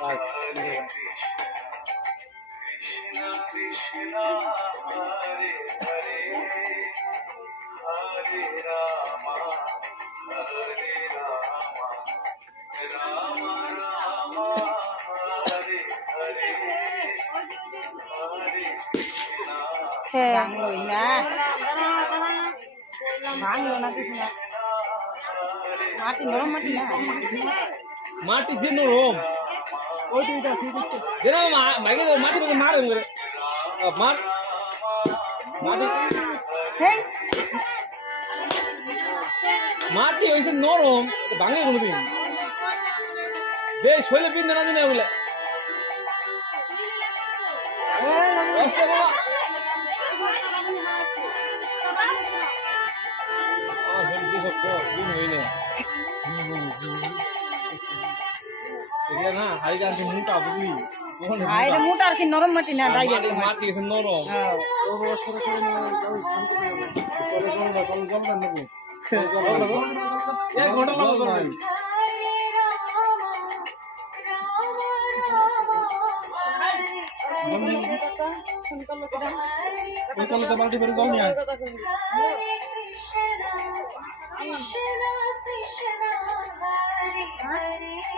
বাস ভাঙলোই না ভাঙলো না কিছু না মাটি নরম মাটি না মাটি যে নরম ওই দুইটা দেনা মাইকে মাটি মধ্যে মারে করে মার মাটি হেই মাটি হইছে নরম ভাঙে কোনোদিন দে শৈলে পিন না জানি ওগুলা আস্তে বাবা হেলদি সব দিন হইনে এগুলা না হাই গান মোটা বুঝলি আইরে মোটা আর কি নরম মাটি না ডাইরেক্ট মাটি হইছে নরম হ্যাঁ এক ঘন্টা লাগবে ওই কলতে বালতি ভরে জল নিয়ে আয় Krishna Krishna Hare Hare